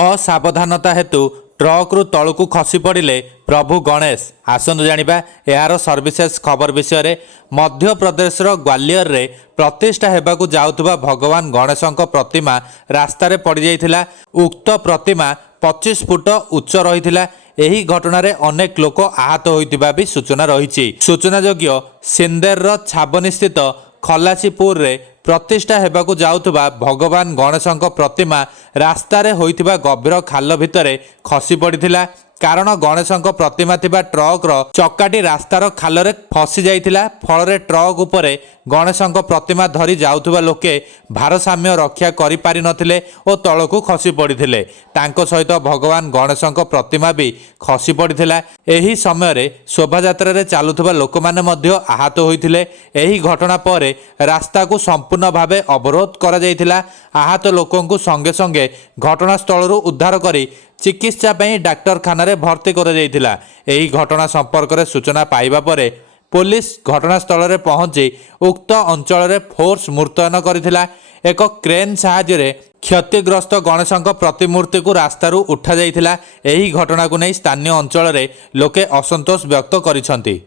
असावधानता हेतु ट्रक्रु तलू खसी पड़े प्रभु गणेश। आसतु जानिबा यार सर्विसेस खबर विषय में। मध्य प्रदेशर ग्वालियर रे प्रतिष्ठा हेबाकु जाउथुबा भगवान गणेशଙ୍କ प्रतिमा रास्तार पड़ जाइथिला। उक्त प्रतिमा 25 फुट उच्च रही। एही घटना रे अनेक लोक आहत होइतिबा भी सूचना रही। सूचनायोग्य सिंदेर छाबनी स्थित खलासीपुर रे प्रतिष्ठा हेबाकु जाउथुबा भगवान गणेशଙ୍କ प्रतिमा रास्तार होइतिबा गभीर खाल भितरे खसी पड़िथिला। कारण गणेशଙ୍କ प्रतिमा थिबा ट्रकर चक्काटी रास्तार खाल फसी जाइथिला। फल ट्रक उपरे गणेशଙ୍କ प्रतिमा धरी जाउथुबा लोके भारसाम्य रक्षा करि पारि नथिले ओ तळकु खसी पड़िथिले। तांको सहित भगवान गणेशଙ୍କ प्रतिमा भी खसी पड़िथिला। एही समय रे शोभायात्रा रे चालुथुबा लोकमाने मध्य आहत होइथिले। एही घटना परे रास्ता को संपूर्ण भावे अवरोध करा जाइथिला। आहत लोकंकु संगे संगे घटनास्थल उद्धार करी चिकित्सा पई डाक्तरखाना रे भर्ती करा जाइथिला। एही घटना संपर्क में सूचना पाइबा परे पुलिस घटनास्थल में पहुंची उक्त अंचल में फोर्स मुतयन करथिला। एक क्रेन साहाय्य रे क्षतिग्रस्त गणेशଙ୍କ प्रतिमूर्ति को रास्तारू उठा जाइथिला। एही घटना को नहीं स्थानीय अंचल में लोके असंतोष व्यक्त करिसंती।